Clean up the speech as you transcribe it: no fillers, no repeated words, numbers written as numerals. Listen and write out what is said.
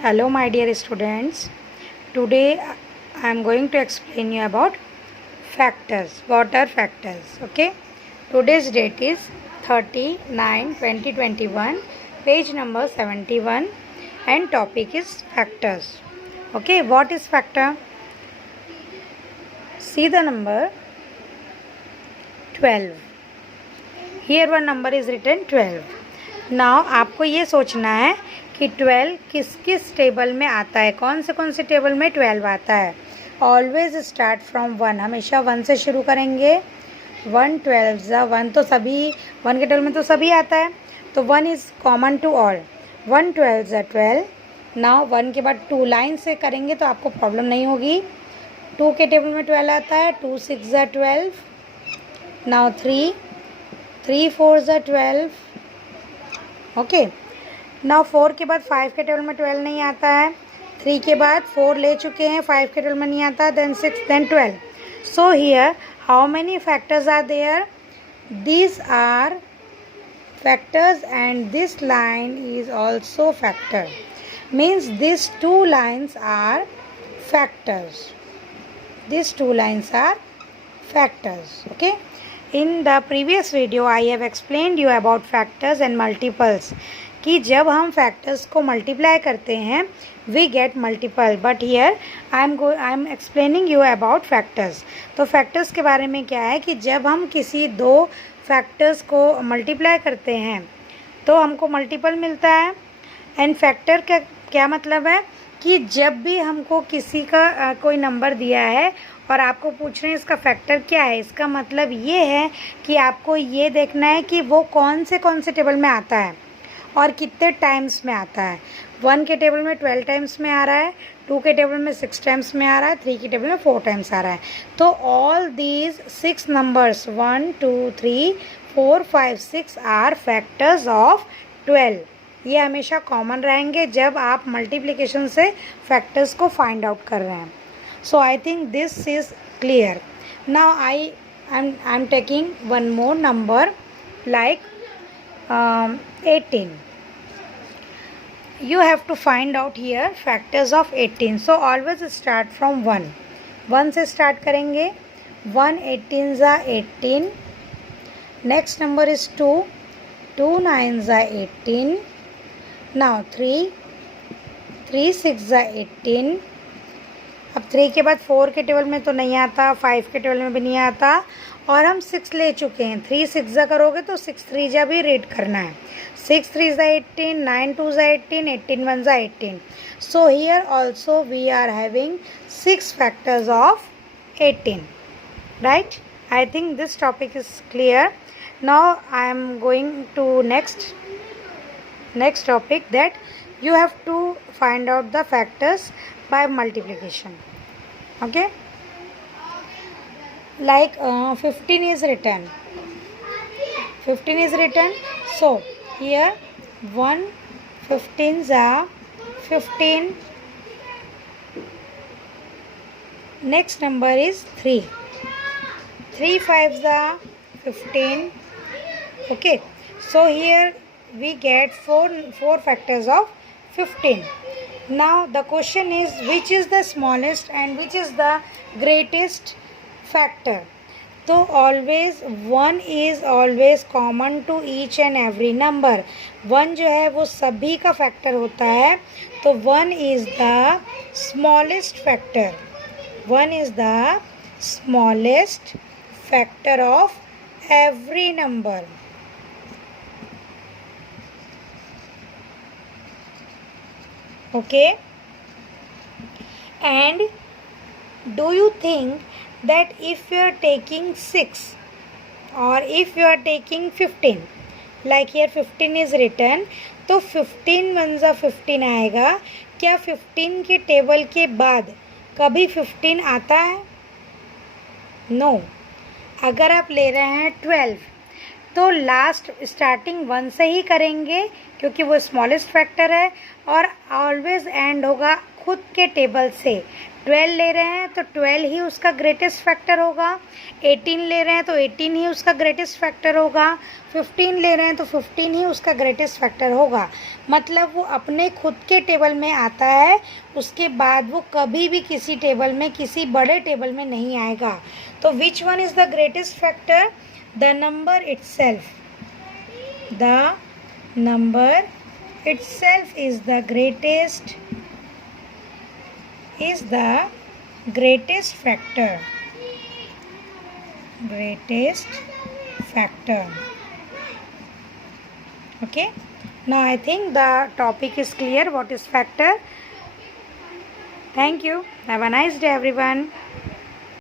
Hello my dear students. Today I am going to explain you about factors. What are factors? Okay. Today's date is 30/9/2021, page number 71, and topic is factors. Okay, what is factor? See the number 12. Here one number is written 12. Now आपको ये सोचना है कि 12 किस किस table में आता है, कौन से टेबल में 12 आता है. ऑलवेज स्टार्ट फ्रॉम 1, हमेशा 1 से शुरू करेंगे. 1 12 ज़ा 1 तो सभी 1 के टेबल में तो सभी आता है, तो 1 इज़ कॉमन टू ऑल. 1 12 ज़ा 12. नाउ 1 के बाद 2 लाइन से करेंगे तो आपको प्रॉब्लम नहीं होगी. 2 के टेबल में 12 आता है. 2 6 ज़ा 12. नाउ 3 4 ज़ा 12. ओके. नाउ 4 के बाद 5 के टेबल में 12 नहीं आता है. 3 के बाद 4 ले चुके हैं, 5 के टेबल में नहीं आता, then 6, then 12. So here how many factors are there? These are factors and this line is also factor, means these two lines are factors. These two lines are factors. Okay, in the previous video I have explained you about factors and multiples, कि जब हम factors को multiply करते हैं we get multiple, but here I am explaining you about factors. तो factors के बारे में क्या है कि जब हम किसी दो फैक्टर्स को मल्टीप्लाई करते हैं तो हमको मल्टीपल मिलता है. एंड फैक्टर का क्या मतलब है कि जब भी हमको किसी का कोई नंबर दिया है और आपको पूछ रहे हैं इसका फैक्टर क्या है, इसका मतलब ये है कि आपको ये देखना है कि वो कौन से टेबल में आता है और कितने टाइम्स में आता है. 1 के टेबल में 12 टाइम्स में आ रहा है, 2 के टेबल में 6 टाइम्स में आ रहा है, 3 के टेबल में 4 टाइम्स आ रहा है. तो all these 6 numbers 1 2 3 4 5 6 are factors of 12. ये हमेशा कॉमन रहेंगे जब आप मल्टीप्लिकेशन से फैक्टर्स को फाइंड आउट कर रहे हैं. So I think this is clear. Now I am taking one more number like 18. You have to find out here factors of 18. So always start from 1. 1 से start करेंगे. 1 18 ज़ा 18. Next number is 2. 2 9 ज़ा 18. Now 3 6 ज़ा 18. अब 3 के बाद 4 के table में तो नहीं आता, 5 के टेबल में भी नहीं आता, और हम 6 ले चुके हैं. 3 6 ज़ा करोगे तो 6 3 ज़ा भी रीड करना है. 6 3 ज़ा 18, 9 2 ज़ा 18, 18 1 ज़ा 18. So here also we are having 6 factors of 18. Right? I think this topic is clear. Now I am going to next topic, that you have to find out the factors by multiplication. Okay, like 15 is written. So here 1 15 ज़ा 15. next number is 3 5 ज़ा 15. okay, so here we get four factors of 15. Now the question is, which is the smallest and which is the greatest factor? तो always 1 is always common to each and every number. 1 जो है वो सभी का factor होता है, तो 1 is the smallest factor. 1 is the smallest factor of every number. Okay, and do you think that if you are taking 6 or if you are taking 15, like here 15 is written, तो 15 1 ज़ा 15 आएगा. क्या 15 के table के बाद कभी 15 आता है? नो. अगर आप ले रहे हैं 12 तो लास्ट स्टार्टिंग 1 से ही करेंगे क्योंकि वो स्मॉलेस्ट फैक्टर है, और ऑलवेज एंड होगा खुद के टेबल से. 12 ले रहे हैं तो 12 ही उसका ग्रेटेस्ट फैक्टर होगा, 18 ले रहे हैं तो 18 ही उसका ग्रेटेस्ट फैक्टर होगा, 15 ले रहे हैं तो 15 ही उसका ग्रेटेस्ट फैक्टर होगा। मतलब वो अपने खुद के टेबल में आता है, उसके बाद वो कभी भी किसी टेबल में, किसी बड़े टेबल में नहीं आएगा। तो which one is the greatest factor? The number itself, the number itself is the greatest factor. Okay, now I think the topic is clear. What is factor? Thank you. Have a nice day, everyone.